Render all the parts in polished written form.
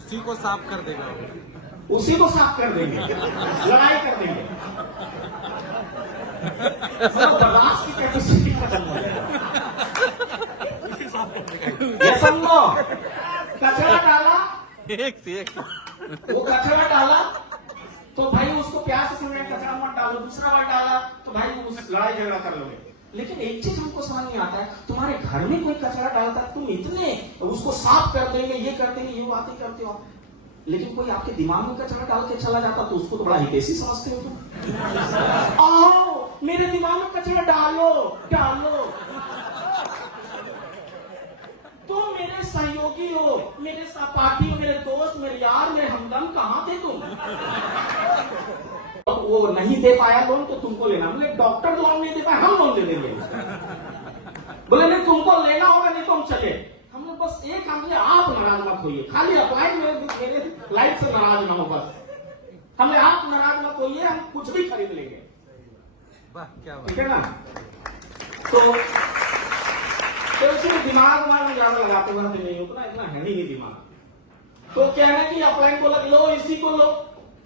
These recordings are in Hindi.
उसी को साफ कर देगा, उसी को साफ कर देंगे, लड़ाई कर देंगे, बर्दाश्त की कैपेसिटी खत्म हो जाएगा। ये समझो, कचरा डाला, एक वो कचरा डाला तो भाई उसको प्यार से समझे, कचरा मत डालो। दूसरा बार डाला तो भाई उस लड़ाई झगड़ा कर लोगे। लेकिन एक चीज हमको समझ नहीं आता है, तुम्हारे घर में कोई कचरा डालता है, तुम इतने उसको साफ कर देंगे, ये कर देंगे, ये बातें करते हो। लेकिन कोई आपके दिमाग में कचरा डाल के चला जाता तो उसको तो बड़ा हितैषी समझते हो तुम। आओ मेरे दिमाग में कचरा डालो डालो, तुम मेरे सहयोगी हो, मेरे सहपाठी हो, मेरे दोस्त, मेरे यार, मेरे हमदम, कहां थे तुम? वो नहीं दे पाया लोन तो तुमको लेना। बोले डॉक्टर लोन नहीं दे पाया, हम लोन दे देंगे। बोले नहीं तुमको लेना होगा, नहीं तो हम चले। हमने बस एक हमने, आप नाराज मत होइए, खाली अप्लाई मेरे लाइफ से नाराज ना हो, बस हमने आप नाराज मत होइए, हम कुछ भी खरीद लेंगे, ठीक है ना? तो दिमाग में ज्यादा लगाते बनते नहीं, उतना इतना है नहीं दिमाग। तो क्या है कि अप्लाई को लग लो, इसी को लो।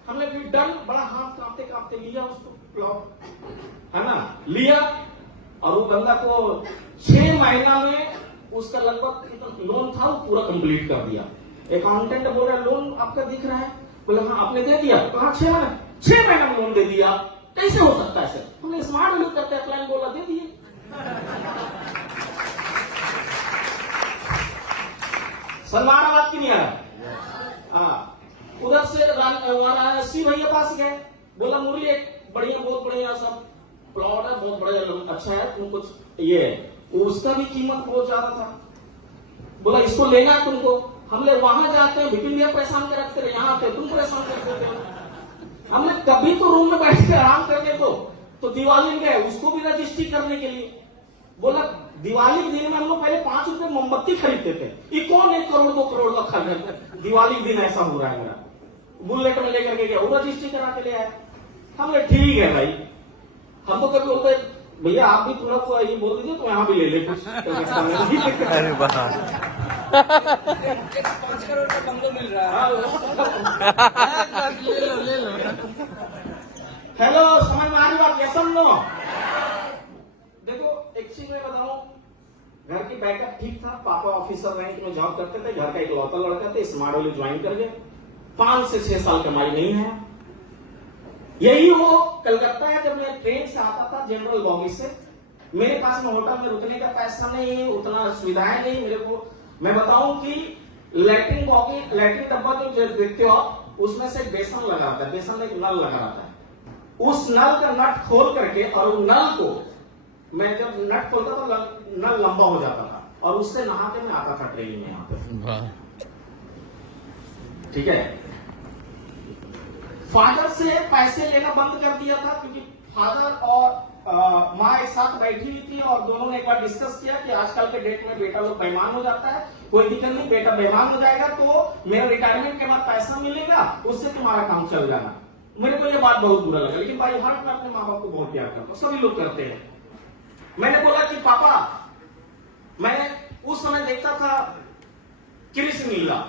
हमने भी डन, बड़ा हाथ कांपते कांपते लिया उसको, प्लॉट है ना, लिया। और वो बंदा को 6 महीना में उसका लगभग लोन था, वो पूरा कंप्लीट कर दिया। अकाउंटेंट बोल रहा लोन आपका दिख रहा है, बोले हाँ आपने दे दिया, कहा 6 महीना में लोन दे दिया, कैसे हो सकता है सर? हमने स्मार्ट लोग करते हैं, प्लान बोला दे दिए। सलमानाबाद की नहीं आ रहा। उधर से वाराणसी भैया पास गए, बोला मुरली एक बढ़िया, बहुत बढ़िया सब प्लॉट है, बहुत बड़ा अच्छा है, तुम कुछ ये, उसका भी कीमत बहुत ज्यादा था। बोला इसको लेना है तुमको। हमने वहां जाते हैं, विपिन भैया परेशान कर रखते रहे, यहाँ आते तुम परेशान कर देते हो। हमने कभी तो रूम में बैठ के आराम करने को, तो दिवाली गए, उसको भी रजिस्ट्री करने के लिए। बोला दिवाली के दिन में हम लोग पहले 5 रुपए मोमबत्ती खरीदते थे, ये कौन 1 करोड़ 2 करोड़ का खरीद, दिवाली के दिन ऐसा हो रहा है मेरा। बुलेट में लेकर के गया, वो रजिस्ट्री करा के ले आया। हमने ठीक है भाई, हमको कभी बोलते भैया आप भी थोड़ा को ये बोल दीजिए तो यहाँ भी ले ले कुछ। अरे वाह, 5 करोड़ का बंगलो मिल रहा है, ले लो। हेलो, समझ में आ रही बात? ये सुन लो, देखो एक चीज मैं बताऊं, घर की बैकअप ठीक था, पापा ऑफिसर बैंक में जॉब करते थे, घर का एक लौता लड़का था, स्मार्ट वाले ज्वाइन कर गए, 5 से 6 साल कमाई नहीं है। यही वो कलकत्ता है, जब मैं ट्रेन से आता था जनरल बॉगी से, मेरे पास में होटल में रुकने का पैसा नहीं, उतना सुविधाएं नहीं मेरे को। मैं बताऊं कि लैट्रिन बॉगी, लैट्रिन डब्बा जो देखते हो उसमें से बेसन लगा रहता है, बेसन में एक नल लगा रहता है, उस नल का नट खोल करके, और उस नल को मैं जब नट खोलता तो नल लंबा हो जाता था, और उससे नहा के मैं आता था ट्रेन में यहाँ पे, ठीक है। फादर से पैसे लेना बंद कर दिया था, क्योंकि फादर और माँ एक साथ बैठी हुई थी, और दोनों ने एक बार डिस्कस किया कि आजकल के डेट में बेटा लोग बेईमान हो जाता है, कोई दिक्कत नहीं, बेटा बेईमान हो जाएगा तो मेरे रिटायरमेंट के बाद पैसा मिलेगा, उससे तुम्हारा काम चल जाना। मेरे को ये बात बहुत बुरा लगा, लेकिन भाई हार्ट में अपने माँ बाप को बहुत प्यार करता हूं, सभी लोग करते हैं। मैंने बोला कि पापा, मैंने उस समय देखता था कृष्ण लीला,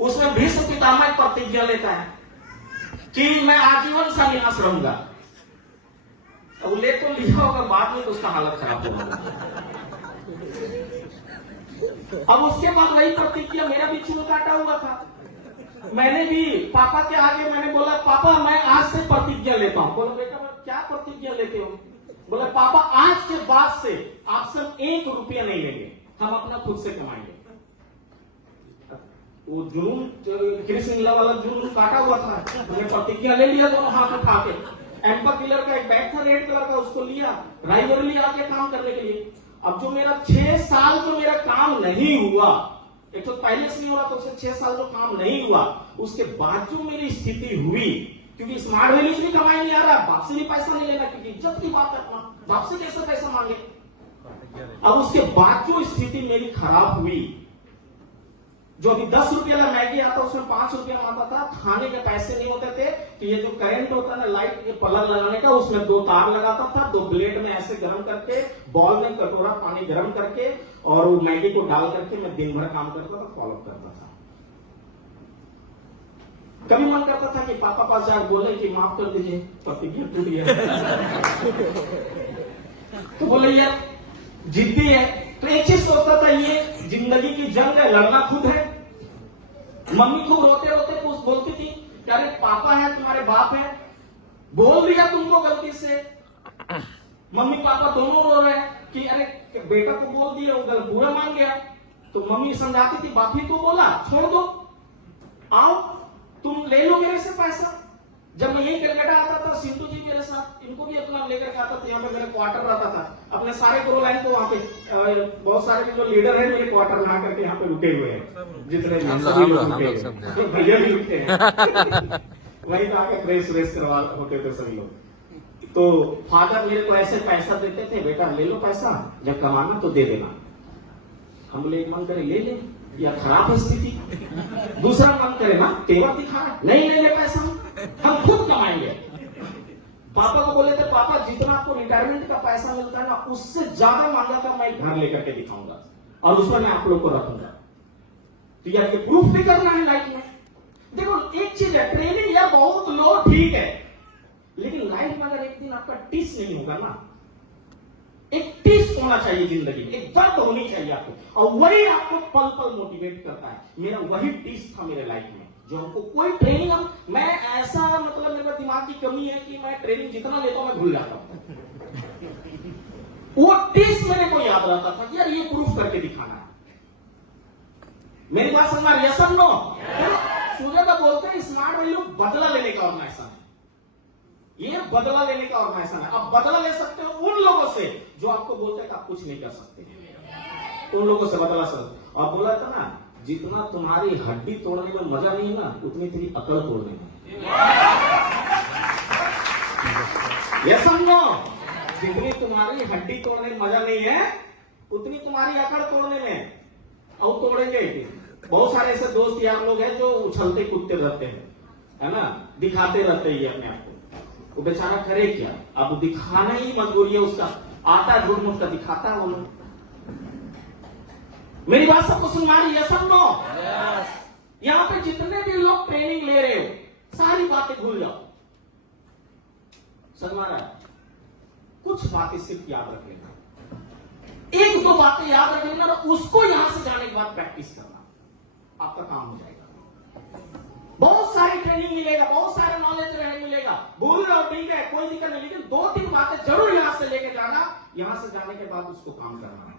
उसमें भीष्म पितामह एक प्रतिज्ञा लेता है कि मैं आजीवन संन्यास रहूंगा। अब ले तो लिया होगा, बाद में तो उसका हालत खराब होगा। अब उसके बाद वही प्रतिज्ञा, मेरा भी चूल काटा हुआ था, मैंने भी पापा के आगे मैंने बोला पापा मैं आज से प्रतिज्ञा लेता हूं। बोला बेटा क्या प्रतिज्ञा लेते हो? बोले पापा आज के बाद से आपसे 1 रुपया नहीं लेंगे, हम अपना खुद से कमाएंगे। वो जुनून, कृष्ण लीला वाला जुनून काटा हुआ था, हमने प्रतिज्ञा ले लिया, दोनों हाथ उठा के। एम्पर किलर का एक बैग था रेड कलर का, उसको लिया, रायबरेली आके काम करने के लिए। अब जो मेरा 6 साल जो मेरा काम नहीं हुआ, एक तो पहले से नहीं हुआ, तो उससे 6 साल जो काम नहीं हुआ, उसके बाद जो मेरी स्थिति हुई, क्योंकि स्मार्ट वैल्यू से भी कमाई नहीं आ रहा, बाप से भी पैसा नहीं लेना, क्योंकि इज्जत की बात करना, बाप से कैसे पैसा मांगे। अब उसके बाद जो स्थिति मेरी खराब हुई, जो अभी 10 रुपया का मैगी आता उसमें 5 रुपया में आता था, खाने के पैसे नहीं होते थे, तो ये जो करंट होता ना लाइट, ये पलक लगाने का, उसमें 2 तार लगाता था, 2 ब्लेड में ऐसे गर्म करके, बॉल में कटोरा पानी गर्म करके और वो मैगी को डाल करके मैं दिन भर काम करता था, फॉलो करता था। कभी मन करता था कि पापा पास जाकर बोले कि माफ कर दीजिए, प्रतिज्ञा टूट गया। तो बोले यार जिद्दी है, तो एक चीज सोचता था, ये जिंदगी की जंग है, लड़ना खुद है। मम्मी खूब रोते रोते कुछ बोलती थी कि अरे पापा है, तुम्हारे बाप है, बोल दिया तुमको गलती से। मम्मी पापा दोनों रो रहे हैं कि अरे बेटा को बोल दिया, वो बुरा मान गया। तो मम्मी समझाती थी, बाप ही तो बोला, छोड़ दो, आओ तुम ले लो मेरे से पैसा। जब मैं यही कलकत्ता आता था, सिंधु जी मेरे साथ, इनको भी अपना लेकर आता था, यहाँ पे मेरा क्वार्टर रहता था। अपने सारे ग्रो लाइन को वहाँ पे बहुत सारे जो लीडर है मेरे क्वार्टर में आकर के यहाँ पे रुके हुए हैं, जितने भैया भी रुकते हैं। वहीं पे आके फ्रेश व्रेश करवा होते थे सभी लोग। तो फादर मेरे को ऐसे पैसा देते थे, बेटा ले लो पैसा, जब कमाना तो दे देना। हम बोले एक मन करे ले ले, या खराब है स्थिति। दूसरा मन करे ना तेवर दिखाना, नहीं ले ले पैसा, हम खुद कमाएंगे। पापा को बोले थे, पापा जितना आपको रिटायरमेंट का पैसा मिलता है ना, उससे ज्यादा मांगा था मैं घर लेकर के दिखाऊंगा और उसमें मैं आप लोग को रखूंगा। तो यार ये प्रूफ भी करना है लाइफ में। देखो एक चीज है, ट्रेनिंग यार बहुत लो ठीक है, लेकिन लाइफ में अगर एक दिन आपका टिस नहीं होगा ना, एक टिस होना चाहिए जिंदगी में, एक दर्द होनी चाहिए आपको, और वही आपको पल पल मोटिवेट करता है। मेरा वही टिस था मेरे लाइफ में, जो हमको कोई ट्रेनिंग, मैं ऐसा मतलब मेरे दिमाग की कमी है कि मैं ट्रेनिंग जितना लेता हूं मैं भूल जाता हूं। वो टिस मेरे को याद रहता था कि यार ये प्रूफ करके दिखाना है। मेरी बात समझना, यस और नो? सूर्यदा बोलते हैं स्मार्ट वैल्यू बदला लेने का ऑर्गेनाइजेशन है, ये बदला लेने का ऑर्गेनाइजेशन है। आप बदला ले सकते हो उन लोगों से जो आपको बोलते हैं कि आप कुछ नहीं कर सकते, उन लोगों से बदला सकते। और बोला था ना, जितना तुम्हारी हड्डी तोड़ने में मजा नहीं है ना, उतनी तेरी अकल तोड़ने में। ये समझो, जितनी तुम्हारी हड्डी तोड़ने में मजा नहीं है, उतनी तुम्हारी अकल तोड़ने में। और तोड़ेंगे। बहुत सारे ऐसे दोस्त यार लोग हैं जो उछलते कूदते रहते हैं, है ना, दिखाते रहते हैं अपने आप को। वो बेचारा करे क्या, अब दिखाना ही मजबूरी है उसका, आता झूठ मूठ का दिखाता है वो लोग। मेरी बात सबको सुनना रही है, सब लोग यहाँ पे जितने भी लोग ट्रेनिंग ले रहे हो, सारी बातें भूल जाओ। समझ रहा है? कुछ बातें सिर्फ याद रख लेना, 1-2 बातें याद रख लेना, उसको यहां से जाने के बाद प्रैक्टिस करना, आपका काम हो जाएगा। बहुत सारी ट्रेनिंग मिलेगा, बहुत सारे नॉलेज मिलेगा, भूल रहा ठीक है, कोई दिक्कत नहीं, लेकिन 2-3 बातें जरूर यहां से लेके जाना, यहां से जाने के बाद उसको काम करना है।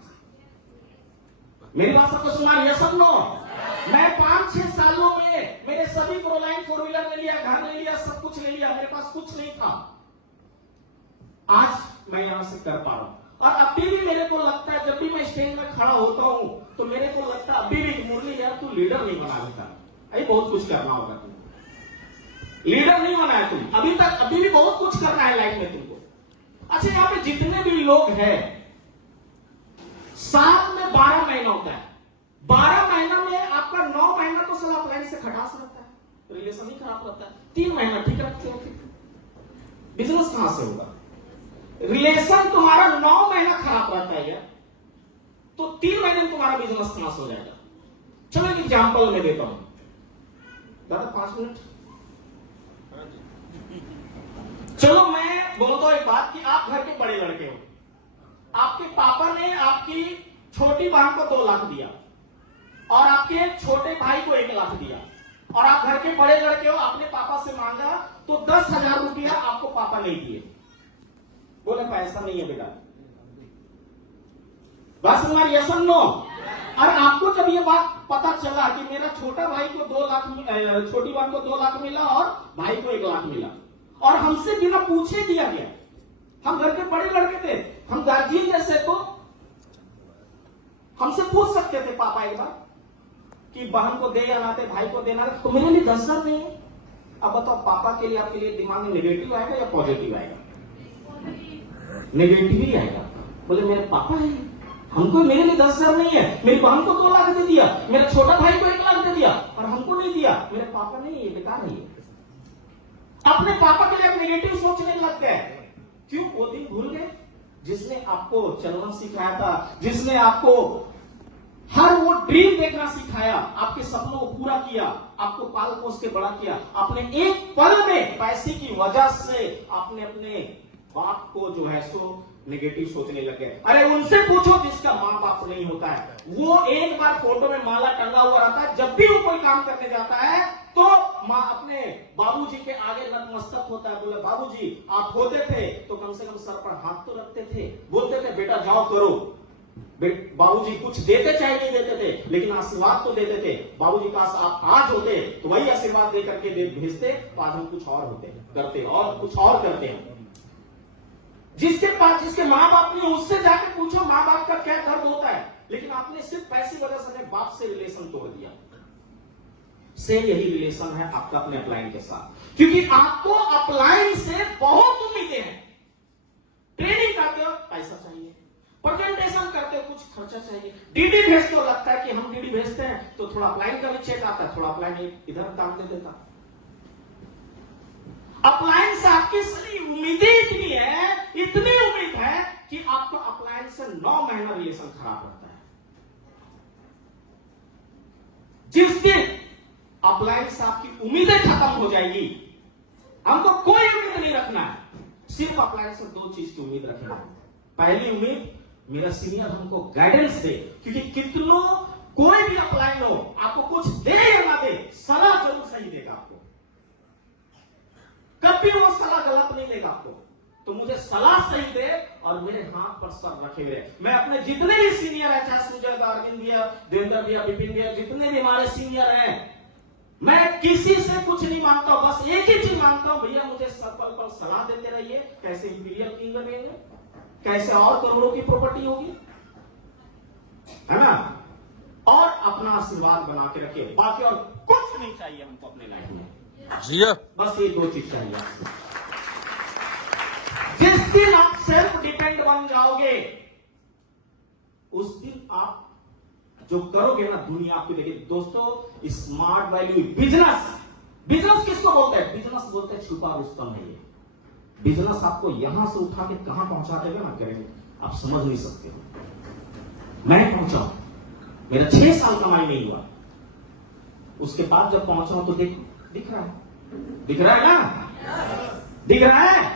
मेरी बात सबको सुना, यस और नो? मैं 5-6 सालों में मेरे सभी प्रोलाइन 4 व्हीलर ले लिया, घर ले लिया, सब कुछ ले लिया, मेरे पास कुछ नहीं था। आज मैं यहां से कर पा रहा हूं। और अभी भी मेरे को लगता है, जब भी मैं स्टेज में खड़ा होता हूं, तो मेरे को लगता है अभी भी, मुरली यार तू लीडर नहीं बना लेता, अभी बहुत कुछ करना होगा तुम, लीडर नहीं बना है तुम अभी तक, अभी भी बहुत कुछ करना है लाइफ में तुमको। अच्छा, यहाँ पे जितने भी लोग हैं, साल में 12 महीना होता है, 12 महीना में आपका 9 महीना तो साला अप्लाइंस से खटास रहता है, रिलेशन ही खराब रहता है, 3 महीना ठीक रखते हो, बिजनेस कहां से होगा? रिलेशन तुम्हारा 9 महीना खराब रहता है यार, तो 3 महीने में तुम्हारा बिजनेस कहां से हो जाएगा? चलो एक एग्जाम्पल मैं देता हूं, दादा 5 मिनट। चलो मैं बोलता हूं एक बात कि आप घर के बड़े लड़के हो, आपके पापा ने आपकी छोटी बहन को 2 लाख दिया और आपके छोटे भाई को 1 लाख दिया, और आप घर के बड़े लड़के हो, आपने पापा से मांगा तो 10,000 रुपया आपको पापा नहीं दिए, बोले पैसा नहीं है बेटा। बस हमारी यस और नो? और आपको जब ये बात पता चला कि मेरा छोटा भाई को 2 लाख, छोटी बहन को 2 लाख मिला और भाई को 1 लाख मिला, और हमसे बिना पूछे दिया गया, हम घर के बड़े लड़के थे, हम गार्जियन जैसे, तो हमसे पूछ सकते थे पापा एक बार कि बहन को दे या ना दे, भाई को देना, तो मेरे लिए 10,000 नहीं है। अब बताओ, पापा के लिए आपके लिए दिमाग में नेगेटिव आएगा या पॉजिटिव आएगा? नेगेटिव ही आएगा। बोले मेरे पापा है, हमको मेरे लिए 10,000 नहीं है, मेरी बहन को 2 लाख दे दिया, मेरे छोटा भाई को 1 लाख दे दिया, और हमको नहीं दिया, मेरे पापा नहीं, ये बेकार है। अपने पापा के लिए आप नेगेटिव सोचने लग गए। क्यों? वो दिन भूल गए जिसने आपको चलना सिखाया था, जिसने आपको हर वो ड्रीम देखना सिखाया, आपके सपनों को पूरा किया, आपको पाल पोस के बड़ा किया। आपने एक पल में पैसे की वजह से आपने अपने बाप को जो है सो नेगेटिव सोचने लगे। अरे उनसे पूछो जिसका माँ बाप नहीं होता है, वो एक बार फोटो में माला टंगा हुआ रहता है, जब भी वो कोई काम करने जाता है तो माँ अपने बाबूजी के आगे नतमस्तक होता है। बोले बाबूजी आप होते थे तो कम से कम सर पर हाथ तो रखते थे, बोलते थे बेटा जाओ करो। बाबूजी कुछ देते चाहे नहीं देते थे, लेकिन आशीर्वाद तो देते थे। बाबूजी पास आप आज होते तो वही आशीर्वाद दे करके भेजते, तो आज हम कुछ और होते करते और कुछ और करते हैं। जिसके पास जिसके माँ बाप नहीं, उससे जाके पूछो माँ बाप का क्या दर्द होता है। लेकिन आपने सिर्फ पैसे वजह से अपने बाप से रिलेशन तोड़ दिया। से यही रिलेशन है आपका अपने अपलाइन के साथ, क्योंकि आपको अपलाइन से बहुत उम्मीदें हैं। ट्रेनिंग करते हो पैसा चाहिए, प्रेजेंटेशन करते हो कुछ खर्चा चाहिए, डीडी भेजते हो लगता है कि हम डीडी भेजते हैं तो थोड़ा अपलाइन का भी चेक आता है, थोड़ा अपलाइन इधर दाम दे देता। अपलाइन से आपकी सारी उम्मीदें इतनी है, इतनी उम्मीद है कि आपका अपलाइन से 9 महीना रिलेशन खराब रहता है। जिस दिन अपलाइन से आपकी उम्मीदें खत्म हो जाएगी, हमको कोई उम्मीद नहीं रखना है, सिर्फ अपलाइन से 2 चीज की उम्मीद रखना है। पहली उम्मीद, मेरा सीनियर हमको गाइडेंस दे, क्योंकि कितनों कोई भी अपलाइन हो आपको कुछ दे या ना दे, सलाह जरूर सही देगा आपको, कभी वो सलाह गलत नहीं देगा आपको। तो मुझे सलाह सही दे और मेरे हाथ पर सर रखे हुए। मैं अपने जितने भी सीनियर है, चाहे सुजय दा, अरविंद भैया, देवेंद्र भैया, विपिन भैया, जितने भी हमारे सीनियर हैं, मैं किसी से कुछ नहीं मांगता हूं, बस एक ही चीज मांगता हूं, भैया मुझे पल पल सलाह देते रहिए, कैसे इंपीरियल किंग बनेंगे, कैसे और करोड़ों की प्रॉपर्टी होगी, है ना, और अपना आशीर्वाद बना के रखिए। बाकी और कुछ नहीं चाहिए हमको अपने लाइफ में, बस ये 2 चीज चाहिए। जिस दिन आप सेल्फ डिपेंड बन जाओगे, उस दिन आप जो करोगे ना, दुनिया आपको देखेगी। दोस्तों, स्मार्ट वैल्यू बिजनेस किसको बोलते हैं? बिजनेस बोलते हैं छुपा रुस्तम है ये। बिजनेस आपको यहां से उठा के कहां पहुंचा देगा ना, करेंगे आप समझ नहीं सकते हो। मैं पहुंचा, मेरा 6 साल कमाई नहीं हुआ, उसके बाद जब पहुंचा तो दिख रहा है ना, दिख रहा है।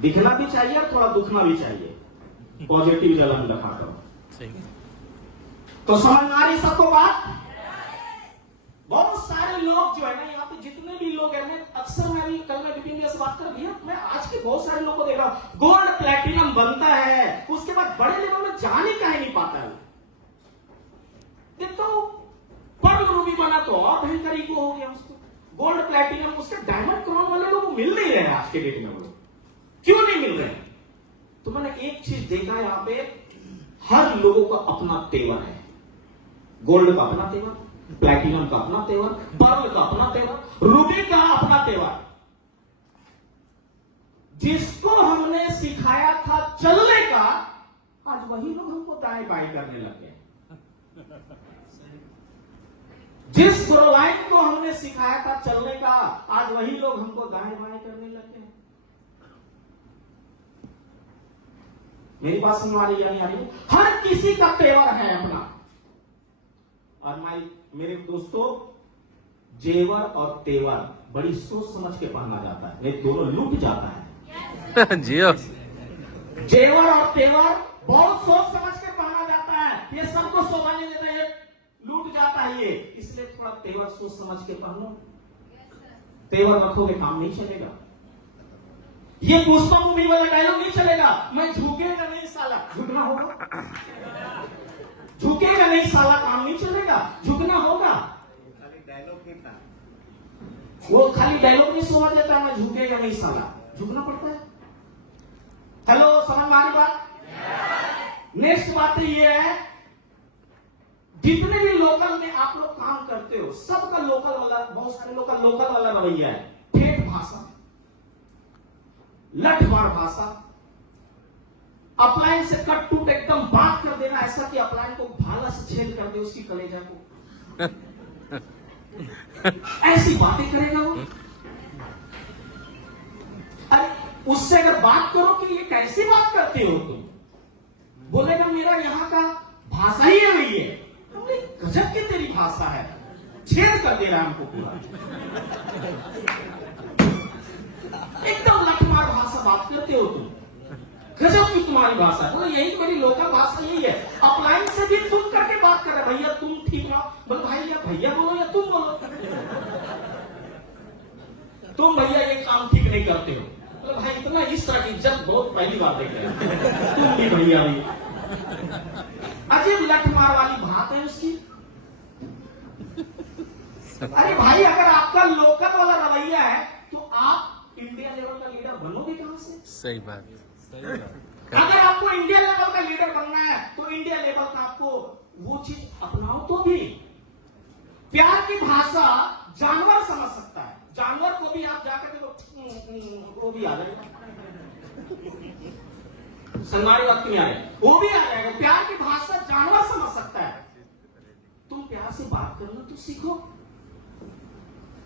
दिखना भी चाहिए और थोड़ा दुखना भी चाहिए, पॉजिटिव जलन रखा करो। तो समझ आ रही सबको बात? बहुत सारे लोग जो है ना, यहाँ पे जितने भी लोग हैं, मैं अक्सर मैं भी कल मैं विपिन से बात कर दिया, मैं आज के बहुत सारे लोगों को देख रहा हूं, गोल्ड प्लैटिनम बनता है, उसके बाद बड़े लेवल में जाने का ही नहीं पाता है। देखो पर्ल रूबी बना तो और भयंकर ईगो हो गया उसको, गोल्ड प्लैटिनम, उसके डायमंड क्राउन वाले लोग मिल नहीं रहे आज के डेट में। वो क्यों नहीं मिल रहे? तो मैंने एक चीज देखा है, यहाँ पे हर लोगों का अपना तेवर है। गोल्ड का अपना तेवर, प्लैटिनम का अपना तेवर, पर्ल का अपना तेवर, रूबी का अपना तेवर। जिसको हमने सिखाया था चलने का, आज वही लोग हमको दाएं बाएं करने लगे। जिस प्रोलाइन को हमने सिखाया था चलने का, आज वही लोग हमको दाएं बाएं करने लगे। मेरी बात समझ आ रही है नहीं आ रही? हर किसी का तेवर है अपना। और मेरे दोस्तों, जेवर और तेवर बड़ी सोच समझ के पहना जाता है, नहीं दोनों लूट जाता है। जियो, जेवर और तेवर बहुत सोच समझ के पहना जाता है, ये सबको शोभा नहीं देता है, लूट जाता है ये। इसलिए थोड़ा तेवर सोच समझ के पहनो। तेवर रखोगे काम नहीं चलेगा। ये पुष्पा मूवी वाला डायलॉग नहीं चलेगा, मैं झुकेगा नहीं साला, झुकना होगा। झुकेगा नहीं साला, काम नहीं चलेगा, झुकना होगा। खाली डायलॉग नहीं था, वो खाली डायलॉग नहीं सुना देता, मैं झुकेगा नहीं साला, झुकना पड़ता है। हेलो, समझ में आ रही बात? नेक्स्ट बात ये है, जितने भी लोकल में आप लोग काम करते हो, सबका लोकल वाला, बहुत सारे लोग का लोकल वाला रवैया है। ठेठ भाषा, लठमार भाषा, अपलाइन से कट टूट एकदम बात कर देना, ऐसा कि अपलाइन को भाला से छेद कर दे उसकी कलेजा को। ऐसी बातें करेगा वो। अरे उससे अगर बात करो कि ये कैसी बात करते हो तुम, बोलेगा मेरा यहाँ का भाषा ही है वही है। हमने गजब की तेरी भाषा है, छेद कर दे रहा है हमको पूरा। एकदम लठमार भाषा बात करते हो तुम, गजब की तुम्हारी भाषा है। तो यही मेरी लोकल भाषा यही है। अपलाइन से भी तुम करके बात कर रहे, भैया तुम ठीक रहो, बोल भाई या भैया बोलो या तुम बोलो। तुम भैया ये काम ठीक नहीं करते हो, बोले भाई इतना इस तरह की इज्जत बहुत पहली बार देख रहे हैं। तुम भी भैया भी, अजीब लठमार वाली बात है उसकी। अरे भाई अगर आपका लोकल वाला रवैया है तो आप इंडिया लेवल का लीडर बनोगे कहां से? सही बात, सही बात। अगर आपको इंडिया लेवल का लीडर बनना है तो इंडिया लेवल का आपको वो चीज अपनाओ। तो भी प्यार की भाषा जानवर समझ सकता है, जानवर को भी आप जाकर के वो भी आ जाएगा। संगारी बात नहीं आ रही, वो भी आ जाएगा। प्यार की भाषा जानवर समझ सकता है। तुम प्यार से बात करना तो सीखो।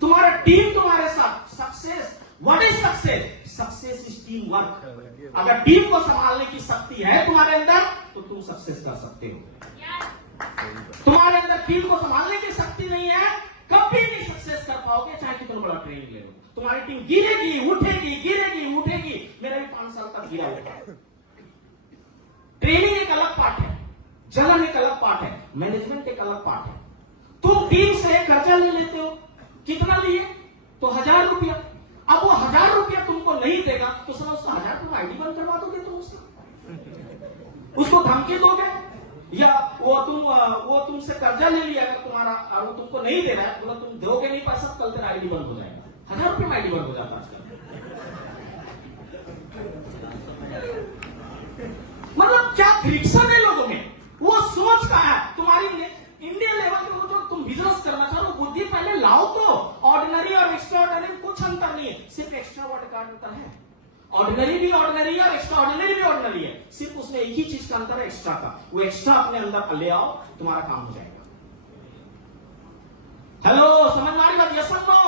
तुम्हारा टीम तुम्हारे साथ success, what is success? Success is team work. अगर टीम को संभालने की शक्ति है तुम्हारे अंदर तो तुम सक्सेस कर सकते हो। तुम्हारे अंदर टीम को संभालने की शक्ति नहीं है, कभी नहीं सक्सेस कर पाओगे, चाहे कितना बड़ा ट्रेनिंग ले लो। तुम्हारी टीम गिरेगी उठेगी, गिरेगी उठेगी। मेरा भी 5 साल तक गिरा हुआ। ट्रेनिंग एक अलग पार्ट है, जलन एक अलग पार्ट है, मैनेजमेंट एक अलग पार्ट है। तुम टीम से कर्जा ले लेते हो, कितना लिए? तो 1000 रुपया। अब वो 1000 रुपया तुमको नहीं देगा तो सर उसका 1000 रुपया आईडी बंद करवा दोगे तुम उसको धमकी दोगे, या वो तुमसे कर्जा ले लिया अगर तुम्हारा और वो तुमको नहीं दे रहा है, बोला तुम दोगे नहीं पैसा, कल तेरा आईडी बंद हो जाएगा। 1000 रुपये में आईडी बंद हो जाता है। मतलब क्या फ्रिक्शन है लोगों में, वो सोच का है। तुम्हारी इंडिया लेवल पे वो जो तुम बिजनेस करना चाहो बुद्धि पहले लाओ। तो ऑर्डिनरी और एक्स्ट्रा ऑर्डिनरी कुछ अंतर नहीं है, सिर्फ एक्स्ट्रा वर्ड का अंतर है। ऑर्डिनरी भी ऑर्डिनरी है और एक्स्ट्रा ऑर्डिनरी भी ऑर्डिनरी है, सिर्फ उसमें एक ही चीज का अंतर है, एक्स्ट्रा का। वो एक्स्ट्रा अपने अंदर ले आओ, तुम्हारा काम हो जाएगा। हेलो, समझ में आ रही बात? यस और नो?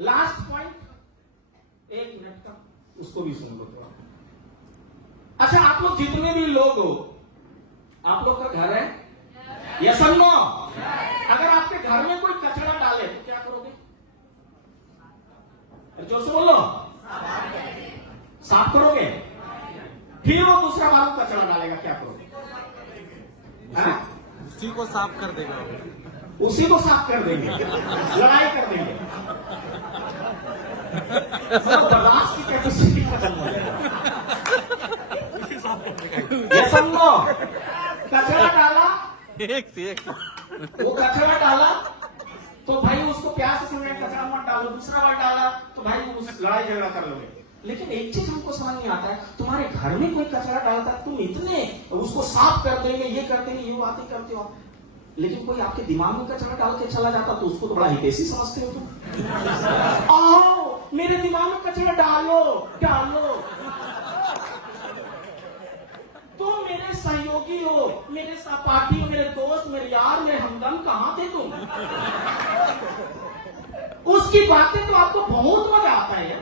लास्ट पॉइंट 1 मिनट का, उसको भी सुन लो थोड़ा। अच्छा, आप लोग जितने भी लोग हो, आप लोग का घर है? यस और नो? अगर आपके घर में कोई कचरा डाले तो क्या करोगे? जोर से बोलो। साफ करोगे? फिर वो दूसरा वाला कचरा डालेगा, क्या करोगे? उसी को साफ कर देगा, उसी को साफ कर देंगे, लड़ाई कर देंगे। बर्दाश्त की कैपेसिटी खत्म हो जाएगा। यस और नो? कचरा डाला, वो कचरा डाला तो भाई उसको प्यार से समझाए, कचरा मत डालो। दूसरा बार डाला तो भाई उस लड़ाई झगड़ा कर लोगे। लेकिन एक चीज हमको समझ नहीं आता है, तुम्हारे घर में कोई कचरा डालता है, तुम इतने उसको साफ कर देंगे, ये कर देंगे, ये बातें करते हो। लेकिन कोई आपके दिमाग में कचरा डाल के चला जाता तो उसको तो बड़ा हितैषी समझते हो तुम। आओ मेरे दिमाग में कचरा डालो डालो। तुम मेरे सहयोगी हो, मेरे सहपाठी हो, मेरे दोस्त, मेरे यार, मेरे हमदम, कहां थे तुम? उसकी बातें तो आपको बहुत मजा आता है यार,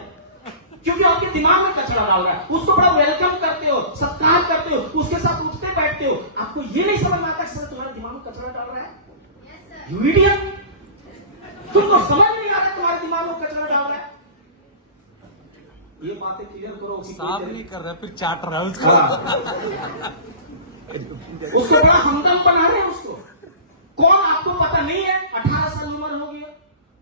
क्योंकि आपके दिमाग में कचरा डाल रहा है। उसको बड़ा वेलकम करते हो, सत्कार करते हो, उसके साथ उठते बैठते हो। आपको ये नहीं समझ में आता सर तुम्हारे दिमाग में कचरा डाल रहा है। यू इडियट, तुमको समझ नहीं आ रहा तुम्हारे दिमाग में कचरा डाल रहा है। ये बातें क्लियर करो। साफ नहीं कर रहा, फिर चाट रहा है उसको। उसको बड़ा हमदम बना रहे हैं उसको। कौन आपको पता नहीं है? 18 साल उम्र हो गई,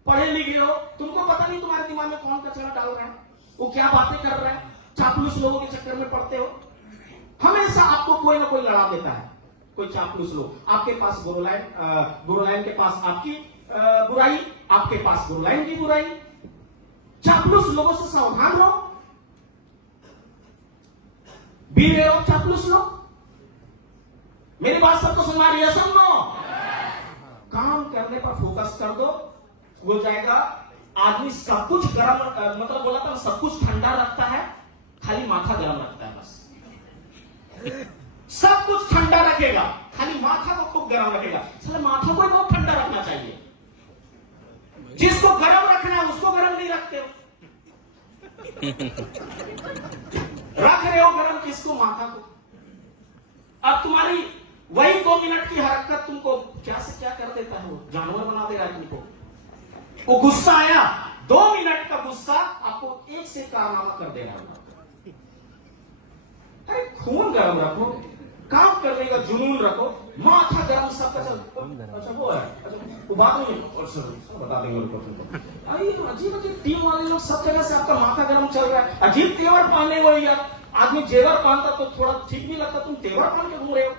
पढ़े लिखे हो, तुमको पता नहीं तुम्हारे दिमाग में कौन कचरा डाल रहा है, वो क्या बातें कर रहा है। चापलूस लोगों के चक्कर में पड़ते हो। हमेशा आपको कोई ना कोई लड़ा देता है, कोई चापलूस लोग। आपके पास गुरुलाइन के पास आपकी बुराई, आपके पास गुरुलाइन की बुराई। चापलूस लोगों से सावधान रहो, बीवेयर ऑफ चापलूस लोग। मेरी बात सबको सुना रही है? सुन लो, काम करने पर फोकस कर दो, हो जाएगा। आदमी सब कुछ गर्म, मतलब बोला था सब कुछ ठंडा रखता है, खाली माथा गर्म रखता है बस। सब कुछ ठंडा रखेगा, खाली माथा को खूब गर्म रखेगा। चलो माथा को बहुत ठंडा रखना चाहिए। जिसको गर्म रखना है उसको गर्म नहीं रखते हो। रख रहे हो गर्म किसको? माथा को। अब तुम्हारी वही 2 मिनट की हरकत तुमको क्या से क्या कर देता है, वो जानवर बना देगा तुमको। वो गुस्सा आया, 2 मिनट का गुस्सा आपको एक से कारनामा कर देगा। अरे खून गर्म रखो, काम करने का जुनून रखो, माथा गर्म सबका चल। अच्छा वो है, अच्छा वो बात नहीं और सर बता देंगे उनको तुमको। अरे अजीब अजीब टीम वाले लोग सब जगह से आपका माथा गर्म चल रहा है। अजीब तेवर पहने हुए यार, आदमी जेवर पहनता तो थोड़ा ठीक नहीं लगता, तुम तेवर पहन के घूम रहे हो।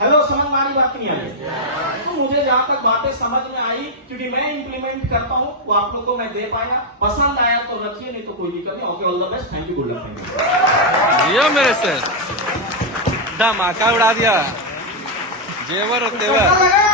हेलो, समझ में आ रही बात नहीं आ रही? तो मुझे जहां तक बातें समझ में आई, क्योंकि मैं इंप्लीमेंट करता हूं, वो आप लोग को मैं दे पाया। पसंद आया तो रखिए, नहीं तो कोई दिक्कत नहीं। Okay, all the best, thank you, good luck. ये मेरे से धमाका उड़ा दिया, जेवर और तेवर।